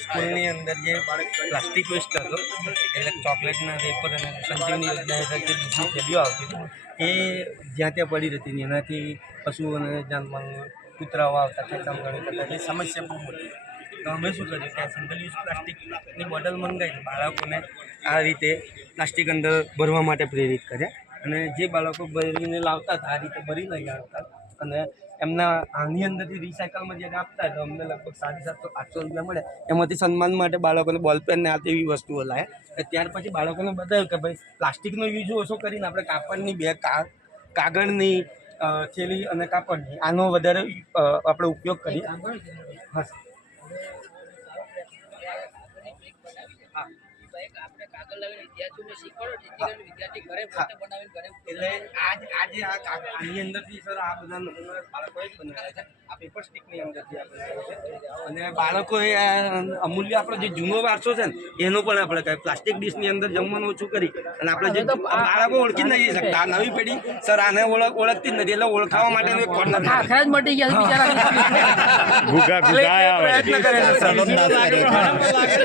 સ્કૂલની અંદર જે પ્લાસ્ટિક વેસ્ટ હતો એટલે ચોકલેટના રેપર અને સંજીવની યોજના હેઠળ જે બીજી થેલીઓ આવતી એ જ્યાં ત્યાં પડી રહેતી ને એનાથી પશુઓને જાનમાલનો કૂતરાઓ આવતા ખેંચામ ઘણી કરતા એ સમસ્યા બહુ મોટી. તો અમે શું કર્યું કે સિંગલ યુઝ પ્લાસ્ટિકની બોટલ મંગાવી બાળકોને આ રીતે પ્લાસ્ટિક અંદર ભરવા માટે પ્રેરિત કર્યા અને જે બાળકો ભરીને લાવતા હતા આ રીતે ભરી લઈ આવતા અને એમના આની અંદરથી રિસાયકલમાં જ્યારે આપતા તો અમને લગભગ 750-800 રૂપિયા મળે. એમાંથી સન્માન માટે બાળકોને બોલપેન ને આ તેવી વસ્તુઓ લાવ્યા. ત્યાર પછી બાળકોને બતાવ્યું કે ભાઈ પ્લાસ્ટિકનો યુઝ ઓછો કરીને આપણે કાપડની બેગ કાગળની થેલી અને કાપડની આનો વધારે આપણે ઉપયોગ કરીએ. હા એટલે આજે આની અંદરથી સર આ બધા બાળકોએ જ બનાવ્યા છે. આ પેપર સ્ટીકની અંદરથી આ બનાવ્યા છે અને બાળકોએ અમૂલ્ય આપણો જે જૂનો વારસો છે ને એનો પણ આપણે કહે પ્લાસ્ટિક ડીશની અંદર જમવાનું ઓછું કરી અને આપણે જે બાળકો ઓળખી જ નથી શકતા નવી પેઢી સર આને ઓળખતી જ નથી એટલે ઓળખાવા માટેનો એક કોર્નર મટી ગયા પ્રયત્ન કરે છે સર.